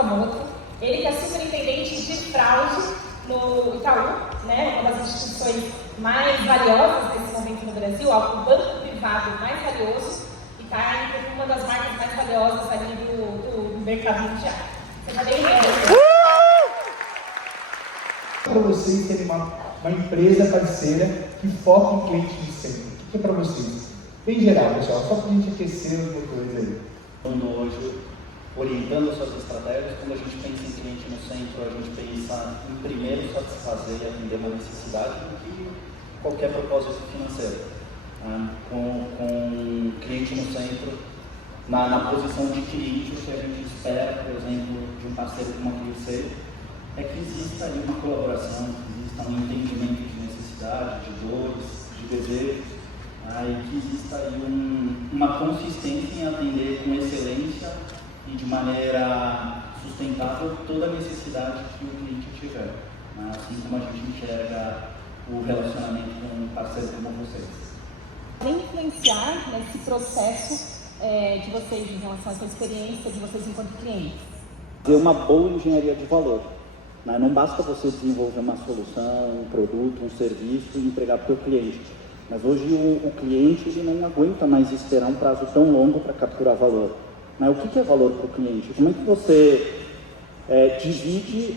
Sakamoto. Ele que é superintendente de fraude no Itaú, né, uma das instituições mais valiosas desse momento no Brasil, o banco privado mais valioso, e está entre uma das marcas mais valiosas ali do mercado mundial. Seja bem-vindo. Para vocês terem uma empresa parceira que foca em cliente de sempre. O que é para vocês? Em geral, pessoal, só para a gente aquecer os motores aí. Hoje, orientando suas estratégias, quando a gente pensa em cliente no centro, a gente pensa em primeiro satisfazer e atender uma necessidade do que qualquer propósito financeiro. Com cliente no centro, na posição de cliente, o que a gente espera, por exemplo, de um parceiro como a QC, é que exista ali uma colaboração, que exista um entendimento de necessidade, de dores, de desejos, e que exista aí uma consistência em atender com excelência e de maneira sustentável toda a necessidade que o cliente tiver, assim como a gente enxerga o relacionamento com um parceiro como vocês. Para influenciar nesse processo de vocês em relação a essa experiência de vocês enquanto clientes? Ter uma boa engenharia de valor. Não basta você desenvolver uma solução, um produto, um serviço e entregar para o teu cliente. Mas hoje o cliente ele não aguenta mais esperar um prazo tão longo para capturar valor. O que é valor para o cliente? Como é que você divide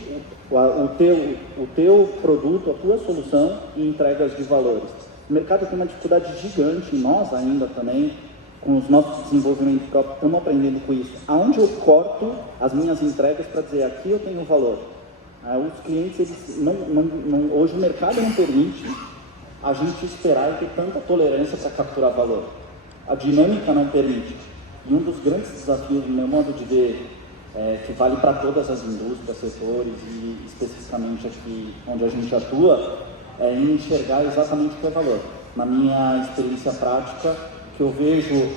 o teu produto, a tua solução em entregas de valores? O mercado tem uma dificuldade gigante, e nós ainda também, com os nossos desenvolvimentos próprios, estamos aprendendo com isso. Aonde eu corto as minhas entregas para dizer, aqui eu tenho valor? Os clientes, eles hoje o mercado não permite a gente esperar e ter tanta tolerância para capturar valor. A dinâmica não permite. E um dos grandes desafios, no meu modo de ver, que vale para todas as indústrias, setores e especificamente aqui onde a gente atua, é enxergar exatamente o que é valor. Na minha experiência prática, que eu vejo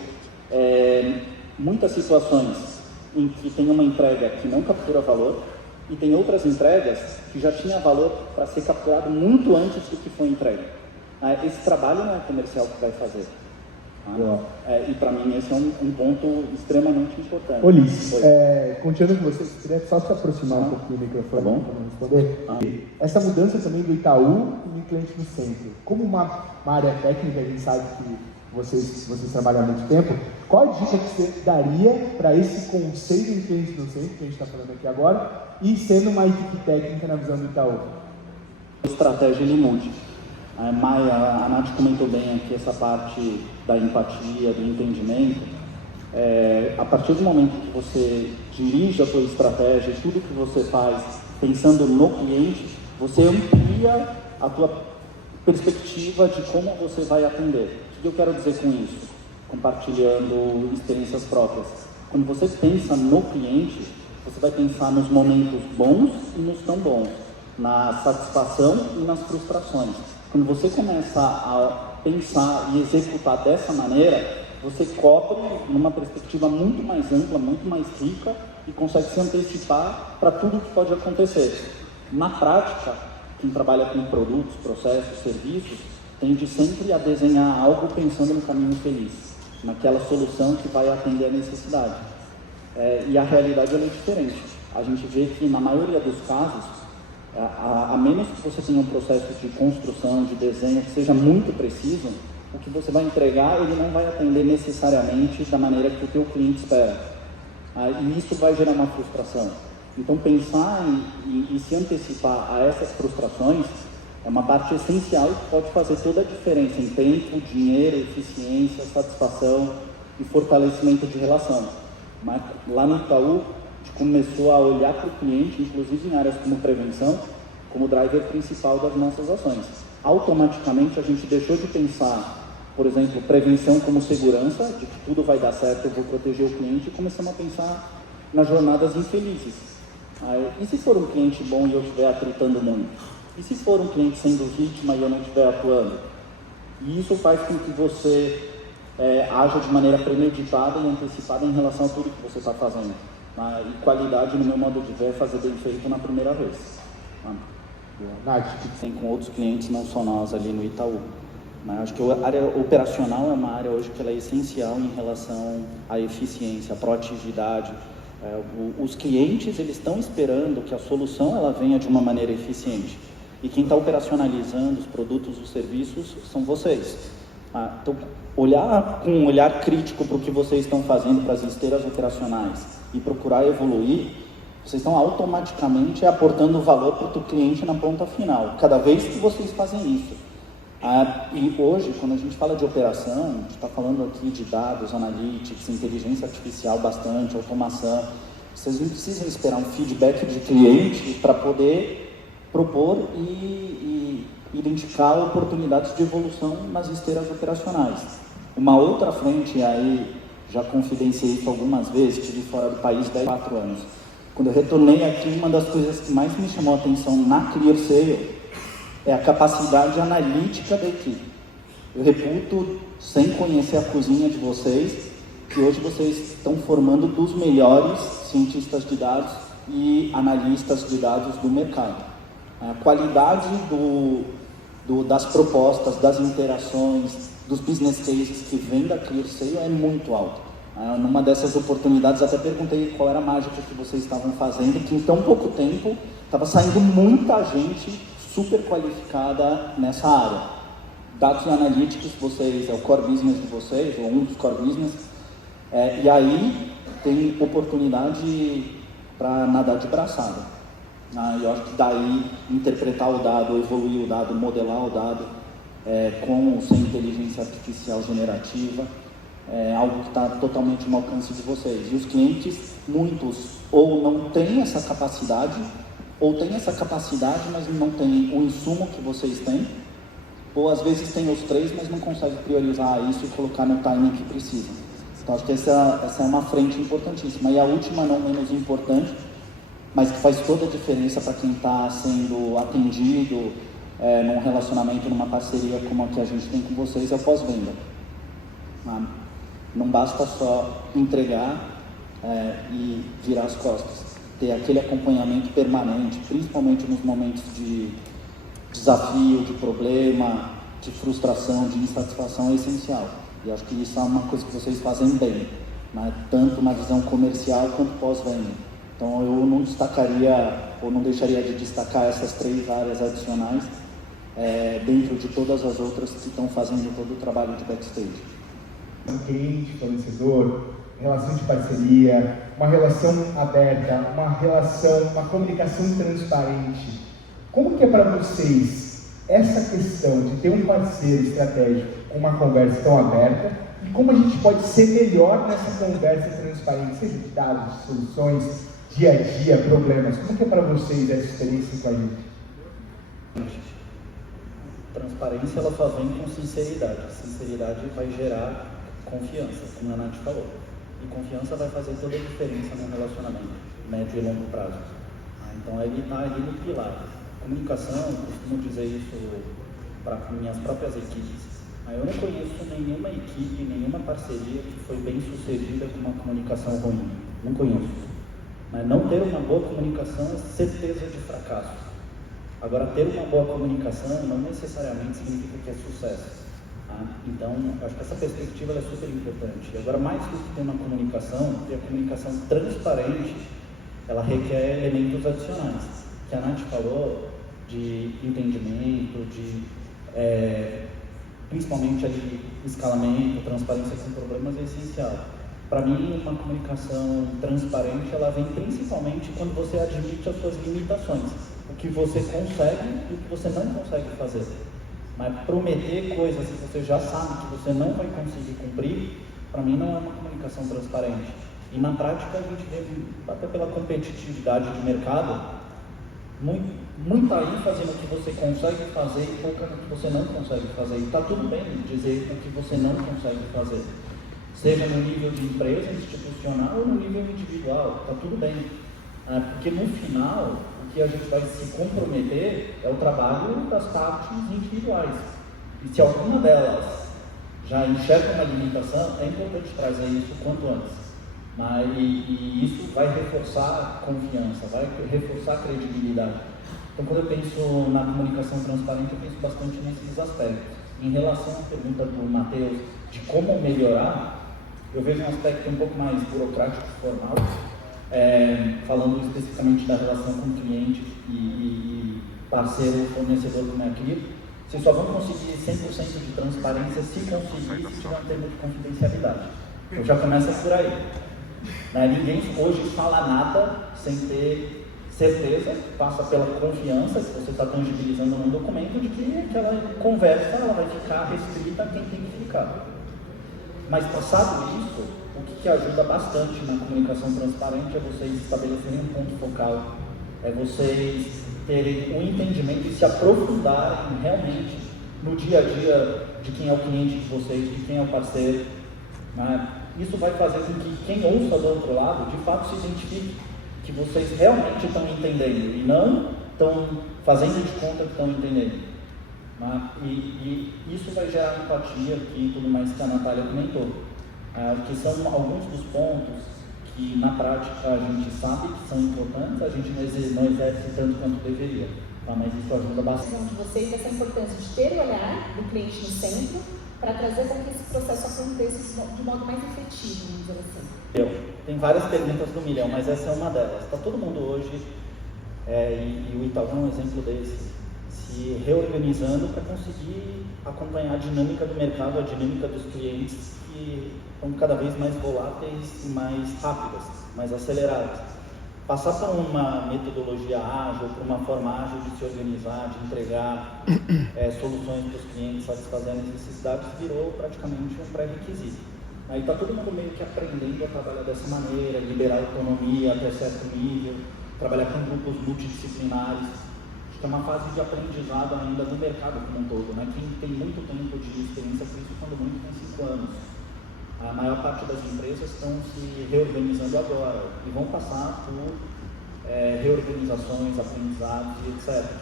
muitas situações em que tem uma entrega que não captura valor e tem outras entregas que já tinha valor para ser capturado muito antes do que foi entregue. Esse trabalho não é comercial que vai fazer. E para mim esse é um ponto extremamente importante. Ulisses, continuando com você, queria só se aproximar um pouquinho do microfone para responder. Essa mudança também do Itaú e do cliente no centro. Como uma área técnica, a gente sabe que vocês trabalham há muito tempo, qual a dica que você daria para esse conceito de cliente no centro, que a gente está falando aqui agora, e sendo uma equipe técnica na visão do Itaú? A estratégia ele mude. A Nath comentou bem aqui essa parte da empatia, do entendimento. A partir do momento que você dirige a sua estratégia e tudo que você faz pensando no cliente, você amplia a tua perspectiva de como você vai atender. O que eu quero dizer com isso? Compartilhando experiências próprias. Quando você pensa no cliente, você vai pensar nos momentos bons e nos tão bons, na satisfação e nas frustrações. Quando você começa a pensar e executar dessa maneira, você cobre numa perspectiva muito mais ampla, muito mais rica e consegue se antecipar para tudo que pode acontecer. Na prática, quem trabalha com produtos, processos, serviços, tende sempre a desenhar algo pensando no caminho feliz, naquela solução que vai atender a necessidade. E a realidade é diferente. A gente vê que na maioria dos casos, a menos que você tenha um processo de construção, de desenho que seja muito preciso, o que você vai entregar ele não vai atender necessariamente da maneira que o teu cliente espera. E isso vai gerar uma frustração. Então pensar e se antecipar a essas frustrações é uma parte essencial que pode fazer toda a diferença em tempo, dinheiro, eficiência, satisfação e fortalecimento de relação. Mas lá no Itaú, a gente começou a olhar para o cliente, inclusive em áreas como prevenção, como driver principal das nossas ações. Automaticamente a gente deixou de pensar, por exemplo, prevenção como segurança, de que tudo vai dar certo, eu vou proteger o cliente, e começamos a pensar nas jornadas infelizes. E se for um cliente bom e eu estiver atritando muito? E se for um cliente sendo vítima e eu não estiver atuando? E isso faz com que você haja de maneira premeditada e antecipada em relação a tudo que você está fazendo. E qualidade, no meu modo de ver, é fazer bem feito na primeira vez. Nath, tem com outros clientes, não só nós ali no Itaú. Acho que a área operacional é uma área hoje que ela é essencial em relação à eficiência, à proatividade, Os clientes, eles estão esperando que a solução ela venha de uma maneira eficiente. E quem está operacionalizando os produtos, os serviços, são vocês. Então, olhar com um olhar crítico para o que vocês estão fazendo para as esteiras operacionais e procurar evoluir, vocês estão automaticamente aportando valor para o cliente na ponta final, cada vez que vocês fazem isso. E hoje, quando a gente fala de operação, a gente está falando aqui de dados, analytics, inteligência artificial bastante, automação. Vocês não precisam esperar um feedback de cliente para poder propor e identificar oportunidades de evolução nas esteiras operacionais. Uma outra frente, aí já confidenciei isso algumas vezes, estive fora do país 4 anos. Quando eu retornei aqui, uma das coisas que mais me chamou a atenção na ClearSale é a capacidade analítica da equipe. Eu reputo, sem conhecer a cozinha de vocês, que hoje vocês estão formando dos melhores cientistas de dados e analistas de dados do mercado. A qualidade das propostas, das interações, dos business cases que vem da ClearSale é muito alta. Numa dessas oportunidades, até perguntei qual era a mágica que vocês estavam fazendo, que em tão pouco tempo estava saindo muita gente super qualificada nessa área. Dados e analytics, vocês, é o core business de vocês, ou um dos core business, e aí tem oportunidade para nadar de braçada. Eu acho que daí interpretar o dado, evoluir o dado, modelar o dado com ou sem inteligência artificial generativa é algo que está totalmente no alcance de vocês. E os clientes, muitos, ou não têm essa capacidade, ou têm essa capacidade, mas não têm o insumo que vocês têm, ou às vezes têm os três, mas não conseguem priorizar isso e colocar no timing que precisa. Então acho que essa é uma frente importantíssima. E a última, não menos importante, mas que faz toda a diferença para quem está sendo atendido num relacionamento, numa parceria como a que a gente tem com vocês, é o pós-venda. Não basta só entregar e virar as costas. Ter aquele acompanhamento permanente, principalmente nos momentos de desafio, de problema, de frustração, de insatisfação, é essencial. E acho que isso é uma coisa que vocês fazem bem, tanto na visão comercial quanto pós-venda. Então eu não destacaria, ou não deixaria de destacar essas 3 áreas adicionais dentro de todas as outras que estão fazendo todo o trabalho de backstage. Cliente, fornecedor, relação de parceria, uma relação aberta, uma comunicação transparente. Como que é para vocês essa questão de ter um parceiro estratégico com uma conversa tão aberta e como a gente pode ser melhor nessa conversa transparente, seja de dados, de soluções, dia a dia, problemas? Como que é para vocês essa experiência com a gente? Transparência, ela só vem com sinceridade. Sinceridade vai gerar confiança, como a Nath falou. E confiança vai fazer toda a diferença no relacionamento, médio e longo prazo. Então ele está ali no pilar. Comunicação, eu costumo dizer isso para minhas próprias equipes. Eu não conheço nenhuma equipe, nenhuma parceria que foi bem sucedida com uma comunicação ruim. Não conheço. Mas não ter uma boa comunicação é certeza de fracasso. Agora, ter uma boa comunicação não necessariamente significa que é sucesso. Então, acho que essa perspectiva é super importante. E agora, mais do que ter uma comunicação, ter a comunicação transparente, ela requer elementos adicionais. Que a Nath falou de entendimento, de principalmente ali, escalamento, transparência com problemas é essencial. Para mim, uma comunicação transparente, ela vem principalmente quando você admite as suas limitações. O que você consegue e o que você não consegue fazer. Mas prometer coisas que você já sabe que você não vai conseguir cumprir, para mim não é uma comunicação transparente. E na prática a gente vê, até pela competitividade de mercado, muita ênfase no que você consegue fazer e pouca no que você não consegue fazer. E está tudo bem dizer o que você não consegue fazer. Seja no nível de empresa institucional ou no nível individual, está tudo bem. Porque no final, o que a gente vai se comprometer é o trabalho das partes individuais. E se alguma delas já enxerga uma limitação, é importante trazer isso o quanto antes. E isso vai reforçar a confiança, vai reforçar a credibilidade. Então, quando eu penso na comunicação transparente, eu penso bastante nesses aspectos. Em relação à pergunta do Matheus de como melhorar, eu vejo um aspecto um pouco mais burocrático e formal, falando especificamente da relação com cliente e parceiro ou fornecedor como é aqui, vocês só vão conseguir 100% de transparência se conseguir se tiver um termo de confidencialidade. Então já começa por aí. Ninguém hoje fala nada sem ter certeza, passa pela confiança que você está tangibilizando num documento de que aquela conversa ela vai ficar restrita a quem tem que ficar. Mas passado isso, o que ajuda bastante na comunicação transparente é vocês estabelecerem um ponto focal, é vocês terem um entendimento e se aprofundarem realmente no dia a dia de quem é o cliente de vocês, de quem é o parceiro. Isso vai fazer com que quem ouça do outro lado, de fato, se identifique que vocês realmente estão entendendo e não estão fazendo de conta que estão entendendo. E isso vai gerar empatia aqui e tudo mais que a Natália comentou, que são alguns dos pontos que na prática a gente sabe que são importantes, a gente não exerce tanto quanto deveria, mas isso ajuda bastante. De vocês essa importância de ter o olhar do cliente no centro para trazer com que esse processo aconteça de modo mais efetivo, vamos dizer assim. Tem várias perguntas do milhão, mas essa é uma delas. Está todo mundo hoje, e o Itaú é um exemplo desse, se reorganizando para conseguir acompanhar a dinâmica do mercado, a dinâmica dos clientes que estão cada vez mais voláteis e mais rápidas, mais aceleradas. Passar por uma metodologia ágil, por uma forma ágil de se organizar, de entregar soluções para os clientes, satisfazer as necessidades, virou praticamente um pré-requisito. Aí está todo mundo meio que aprendendo a trabalhar dessa maneira, liberar autonomia até certo nível, trabalhar com grupos multidisciplinares. Acho que é uma fase de aprendizado ainda do mercado como um todo, né? Quem tem muito tempo de experiência, por isso quando muito tem 5 anos. A maior parte das empresas estão se reorganizando agora e vão passar por reorganizações, aprendizados e etc.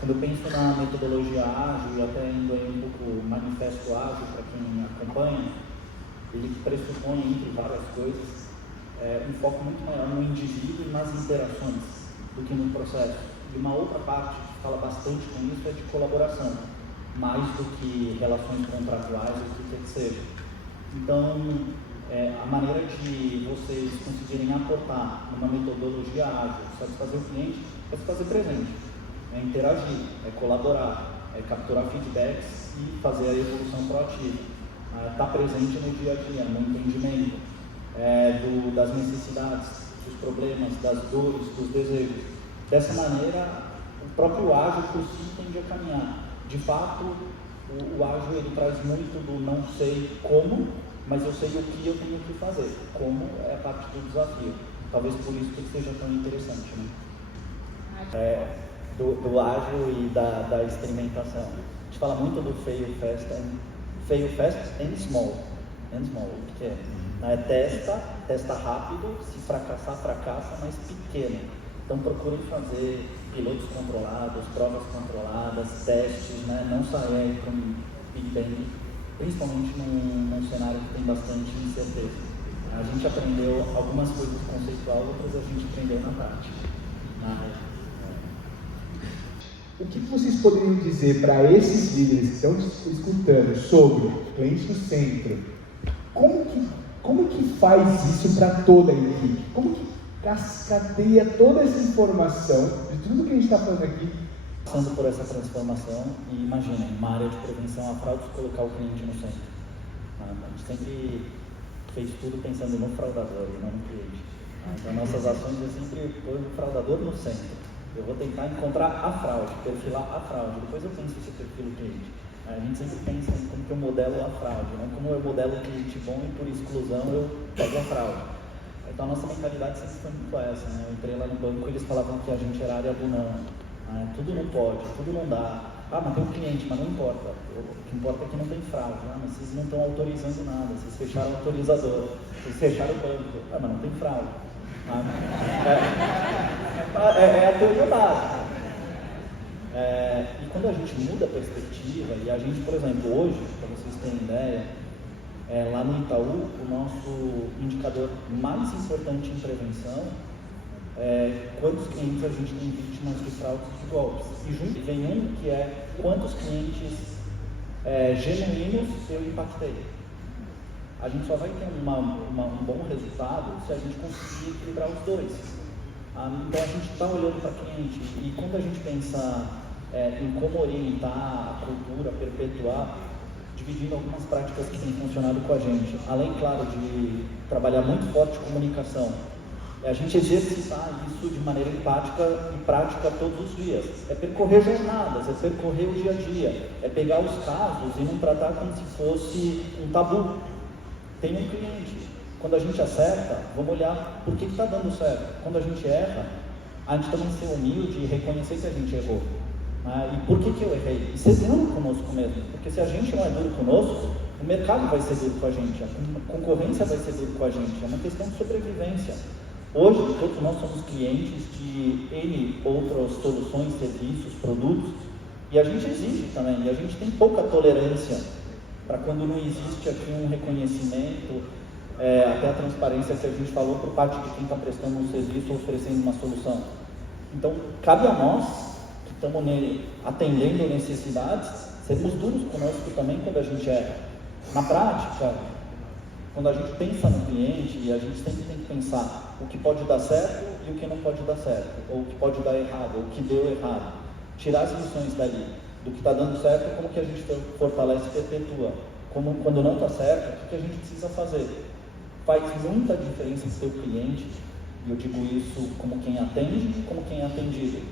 Quando eu penso na metodologia ágil e até indo aí um pouco o manifesto ágil para quem acompanha, ele pressupõe, entre várias coisas, um foco muito maior no indivíduo e nas interações do que no processo. E uma outra parte que fala bastante com isso é de colaboração, mais do que relações contratuais ou o que quer que seja. Então, a maneira de vocês conseguirem aportar numa metodologia ágil, satisfazer o cliente, é se fazer presente, é interagir, é colaborar, é capturar feedbacks e fazer a evolução proativa. Estar presente no dia a dia, no entendimento das necessidades, dos problemas, das dores, dos desejos. Dessa maneira, o próprio ágil por si tende a caminhar. De fato, o ágil ele traz muito do não sei como, mas eu sei o que eu tenho que fazer. Como é parte do desafio. Talvez por isso que seja tão interessante, né? Do ágil e da experimentação. A gente fala muito do fail fast and small. O que é? Testa rápido, se fracassar, fracassa, mas pequeno. Então procurem fazer pilotos controlados, provas controladas, testes, né? Não sair com Big Bang, principalmente num cenário que tem bastante incerteza. A gente aprendeu algumas coisas conceituais, outras a gente aprendeu na prática. O que vocês poderiam dizer para esses líderes que estão escutando sobre cliente no centro? Como que faz isso para toda a equipe? Como que cascateia toda essa informação de tudo que a gente está falando aqui? Passando por essa transformação, e imaginem, uma área de prevenção a fraudes, colocar o cliente no centro. A gente sempre fez tudo pensando no fraudador e não no cliente. Então nossas ações é sempre pôr o fraudador no centro. Eu vou tentar encontrar a fraude, perfilar a fraude, depois eu penso se perfilo o cliente. A gente sempre pensa em como que eu modelo a fraude, não como eu modelo o cliente bom e por exclusão eu pego a fraude. Então a nossa mentalidade sempre foi muito essa, né? Eu entrei lá no banco e eles falavam que a gente era área do não. Tudo não pode, tudo não dá. Mas tem um cliente, mas não importa. O que importa é que não tem fraude. Mas vocês não estão autorizando nada, vocês fecharam o autorizador, vocês fecharam o banco. Mas não tem fraude. É a teoria básica. E quando a gente muda a perspectiva, e a gente, por exemplo, hoje, para vocês terem ideia, lá no Itaú, o nosso indicador mais importante em prevenção é quantos clientes a gente tem vítimas de fraudes e de golpes. E junto vem um que é quantos clientes genuínos eu impactei. a gente só vai ter um bom resultado se a gente conseguir equilibrar os dois. Então a gente está olhando para cliente, e quando a gente pensa em como orientar a cultura, perpetuar, dividindo algumas práticas que têm funcionado com a gente, além, claro, de trabalhar muito forte comunicação, a gente exercitar isso de maneira empática e prática todos os dias. É percorrer jornadas, é percorrer o dia a dia, é pegar os casos e não tratar como se fosse um tabu. Tem um cliente, quando a gente acerta, vamos olhar por que está dando certo. Quando a gente erra, a gente também ser humilde e reconhecer que a gente errou. E por que eu errei? E ser duro conosco mesmo, porque se a gente não é duro conosco, o mercado vai ser duro com a gente, a concorrência vai ser duro com a gente, é uma questão de sobrevivência. Hoje, todos nós somos clientes de N outras soluções, serviços, produtos, e a gente exige também, e a gente tem pouca tolerância para quando não existe aqui um reconhecimento, até a transparência que a gente falou por parte de quem está prestando um serviço ou oferecendo uma solução. Então, cabe a nós, que estamos atendendo necessidades, sermos duros conosco também quando a gente erra. Na prática, quando a gente pensa no cliente, a gente sempre tem que pensar o que pode dar certo e o que não pode dar certo, ou o que pode dar errado, ou o que deu errado. Tirar as lições dali, do que está dando certo, como que a gente fortalece e perpetua. Como quando não está certo, o que a gente precisa fazer. Faz muita diferença em seu cliente, e eu digo isso como quem atende, como quem é atendido.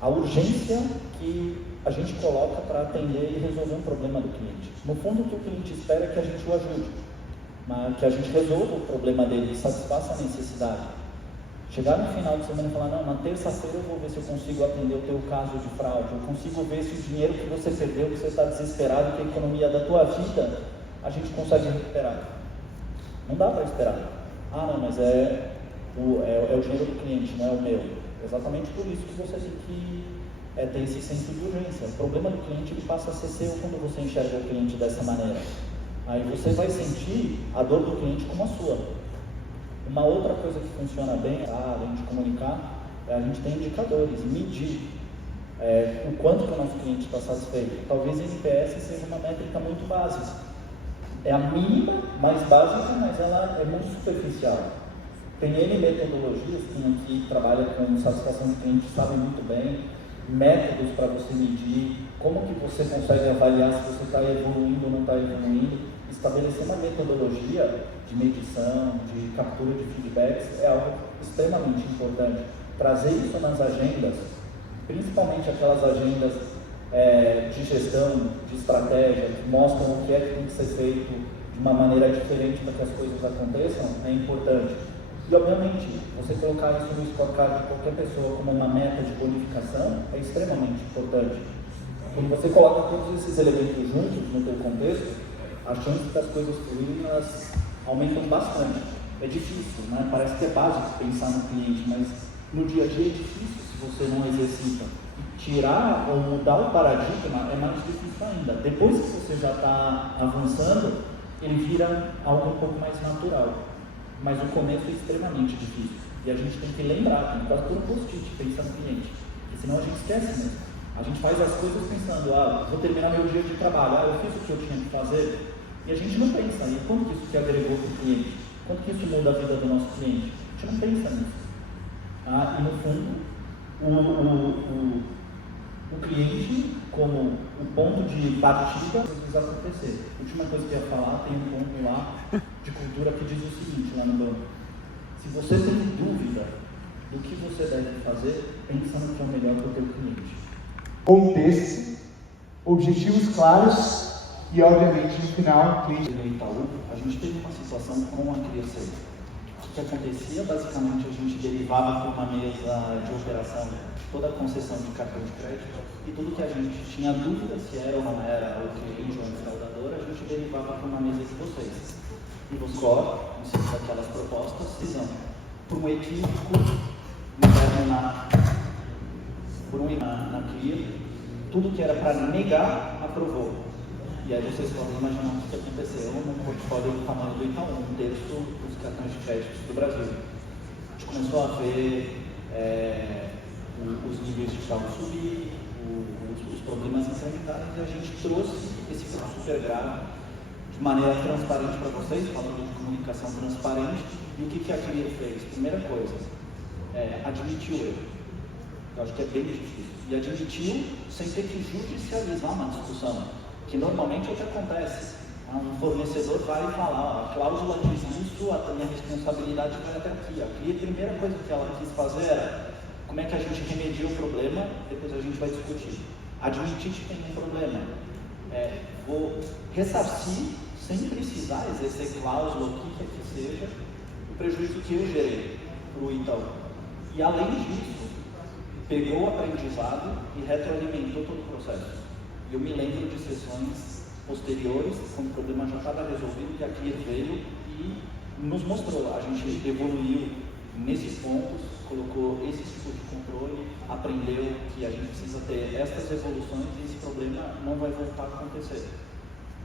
A urgência que a gente coloca para atender e resolver um problema do cliente. No fundo, o que o cliente espera é que a gente o ajude, mas que a gente resolva o problema dele e satisfaça a necessidade. Chegar no final de semana e falar, não, na terça-feira eu vou ver se eu consigo atender o teu caso de fraude, eu consigo ver se o dinheiro que você perdeu, que você está desesperado, que a economia da tua vida, a gente consegue recuperar. Não dá para esperar. Não, mas é o dinheiro do cliente, não é o meu. Exatamente por isso que você tem que ter esse senso de urgência. O problema do cliente ele passa a ser seu quando você enxerga o cliente dessa maneira. Aí você vai sentir a dor do cliente como a sua. Uma outra coisa que funciona bem, além de comunicar, a gente tem indicadores, medir o quanto que o nosso cliente está satisfeito. Talvez NPS seja uma métrica muito básica. É a mínima, mais básica, mas ela é muito superficial. Tem N metodologias, quem aqui trabalha com satisfação de cliente sabe muito bem, métodos para você medir, como que você consegue avaliar se você está evoluindo ou não está evoluindo. Estabelecer uma metodologia de medição, de captura de feedbacks é algo extremamente importante. Trazer isso nas agendas, principalmente aquelas agendas de gestão, de estratégia, que mostram o que é que tem que ser feito de uma maneira diferente para que as coisas aconteçam, é importante. E, obviamente, você colocar isso no scorecard de qualquer pessoa como uma meta de bonificação é extremamente importante. Quando você coloca todos esses elementos juntos no teu contexto, a chance que as coisas fluírem, elas aumentam bastante. É difícil, né? Parece que é básico pensar no cliente, mas no dia a dia é difícil se você não exercita. Tirar ou mudar o paradigma é mais difícil ainda. Depois que você já está avançando, ele vira algo um pouco mais natural. Mas o começo é extremamente difícil. E a gente tem que lembrar, tem que quase por um post-it, pensar no cliente. Porque senão a gente esquece mesmo. A gente faz as coisas pensando, vou terminar meu dia de trabalho, eu fiz o que eu tinha que fazer. E a gente não pensa, e quanto que isso que agregou para o cliente? Quanto que isso muda a vida do nosso cliente? A gente não pensa nisso. E no fundo, o cliente como o ponto de partida precisa acontecer. A última coisa que eu ia falar, tem um ponto lá de cultura que diz o seguinte lá no banco. Se você tem dúvida do que você deve fazer, pensa no que é o melhor para o teu cliente. Contexto, objetivos claros e, obviamente, no final, cliente. No Itaú, a gente teve uma situação com a Clearsafe. O que acontecia, basicamente, a gente derivava por uma mesa de operação toda a concessão de cartão de crédito e tudo que a gente tinha dúvida se era ou não era o cliente ou a fraudadora, a gente derivava para uma mesa de vocês. E você, em cima daquelas propostas, decisão. Por um equívoco interno na Clear, tudo que era para negar, aprovou. E aí vocês podem imaginar o que aconteceu no portfólio do tamanho do Itaú, 1/3 dos cartões de crédito do Brasil. A gente começou a ver os níveis de fraude subir, os problemas incrementarem, e a gente trouxe esse caso super grave de de maneira transparente para vocês, falando de comunicação transparente. E o que a Clear fez? Primeira coisa, admitiu o erro. Eu acho que é bem difícil. E admitiu sem ter que judicializar uma discussão, que normalmente é o que acontece. Um fornecedor vai falar, a cláusula diz isso, a minha responsabilidade vai até aqui. A primeira coisa que ela quis fazer era como é que a gente remedia o problema, depois a gente vai discutir. Admitir que tem um problema. Vou ressarcir, sem precisar exercer cláusula, o que quer que seja, o prejuízo que eu gerei para o Itaú. E além disso, pegou o aprendizado e retroalimentou todo o processo. E eu me lembro de sessões posteriores, quando o problema já estava resolvido, que a Clear veio e nos mostrou. A gente evoluiu nesses pontos, colocou esse tipo de controle, aprendeu que a gente precisa ter estas evoluções e esse problema não vai voltar a acontecer.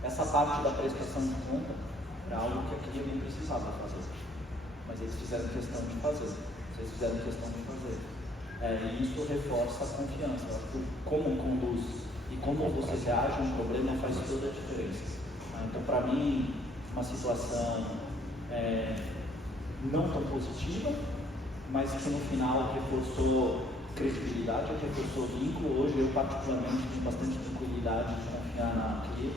Essa parte da prestação de conta era algo que a Clear não precisava fazer, mas eles fizeram questão de fazer. Vocês fizeram questão de fazer. E isso reforça a confiança. Eu acho que como conduz e como você reage a um problema faz toda a diferença. Então, para mim, uma situação não tão positiva, mas que no final reforçou credibilidade, reforçou vínculo. Hoje eu particularmente tenho bastante tranquilidade de confiar na Clear,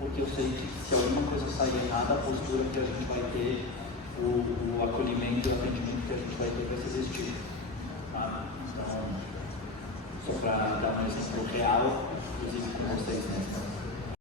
porque eu sei que se alguma coisa sair errada, a postura que a gente vai ter, o acolhimento e o atendimento que a gente vai ter vai ser desse tipo. Então, só para dar um exemplo real, inclusive com vocês, né?